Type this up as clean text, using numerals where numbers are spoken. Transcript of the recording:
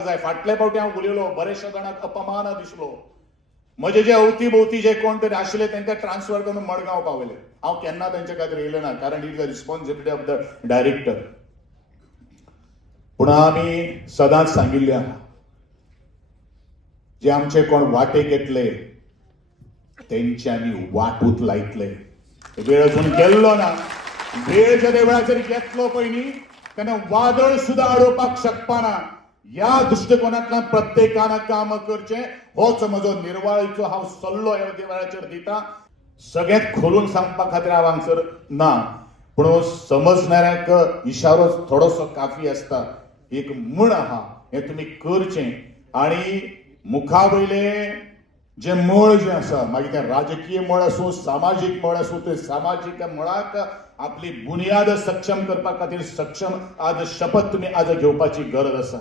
फाटल्या फावटी हांव उलयलो बरेचशा जाणांक अपमान दिसलो. म्हजे जे अवती भोवती जे कोण तरी आशिल्ले तांकां ट्रान्सफर करून मडगांव पावयले. हांव केन्ना तांचे खातीर येयलो ना, कारण it is the responsibility of the director. पूण आमी सदांच सांगिल्लें आहा, जे आमचे कोण वाटेक येतले तेंचे आमी वाटूत लायतले. वेळ अजून गेल्लो ना. वेळ ज्या वेळाचेर येतलो पळय न्ही, तेन्ना वादळ सुद्धा अडोवपाक शकपाना. या दृष्टिकोनांतल्यान प्रत्येकान काम करचें, होच म्हजो निर्वाळीचो हांव सल्लो ह्या वेळाचेर दिता. सगळ्यात खोलून सांगपा खातीर हांव हांगसर ना, पूण समजणाऱ्यांक इशारो थोडोसो काफी आसता. एक म्हण आहा, हें तुमी करचें. आनी मुखा वयले जे मळ जे आसा, मागीर ते राजकीय मळ आसूं, सामाजीक मळ आसूं, ते सामाजीक मळाक आपली बुनियाद सक्षम करपा खातीर सक्षम आज शपथ तुमी आज घेवपाची गरज आसा.